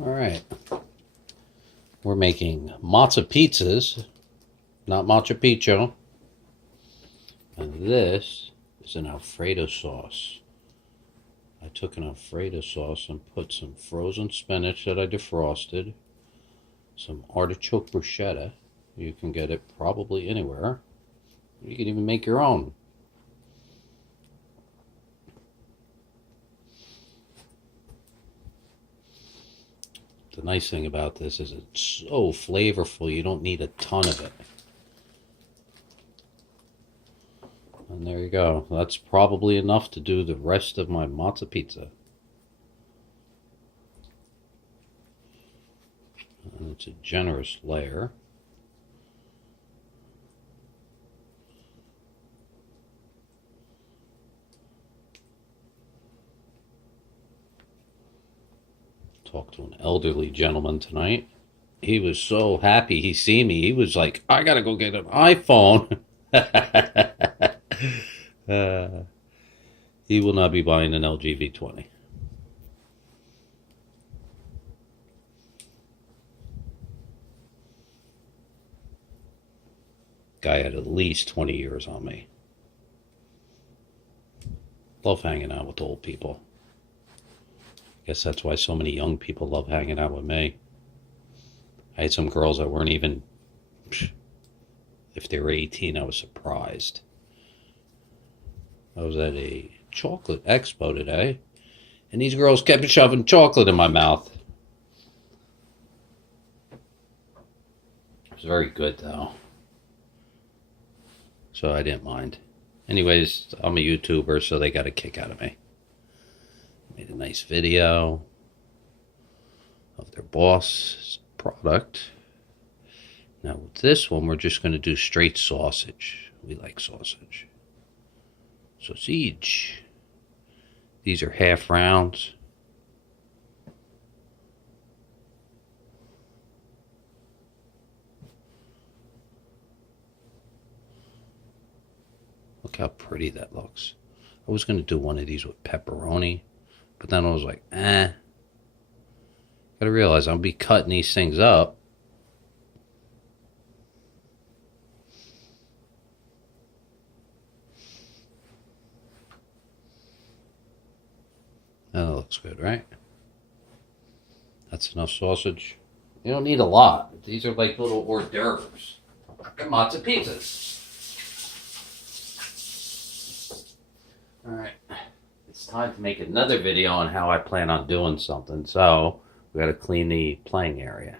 Alright, we're making matzo pizzas, not Machu Picchu. And this is an Alfredo sauce. I took an Alfredo sauce and put some frozen spinach that I defrosted, some artichoke bruschetta. You can get it probably anywhere. You can even make your own. The nice thing about this is it's so flavorful, you don't need a ton of it. And there you go. That's probably enough to do the rest of my matzo pizza. And it's a generous layer. Talked to an elderly gentleman tonight. He was so happy he see me. He was like, I gotta go get an iPhone. He will not be buying an LG V20. Guy had at least 20 years on me. Love hanging out with old people. Guess that's why so many young people love hanging out with me. I had some girls that weren't even, if they were 18, I was surprised. I was at a chocolate expo today, and these girls kept shoving chocolate in my mouth. It was very good, though. So I didn't mind. Anyways, I'm a YouTuber, so they got a kick out of me. Made a nice video of their boss product. Now with this one, we're just going to do straight sausage. We like sausage. Sausage. These are half rounds. Look how pretty that looks. I was going to do one of these with pepperoni. But then I was like, Gotta realize I'll be cutting these things up. That looks good, right? That's enough sausage. You don't need a lot. These are like little hors d'oeuvres. They're matzo pizzas. Alright. It's time to make another video on how I plan on doing something. So we got to clean the playing area.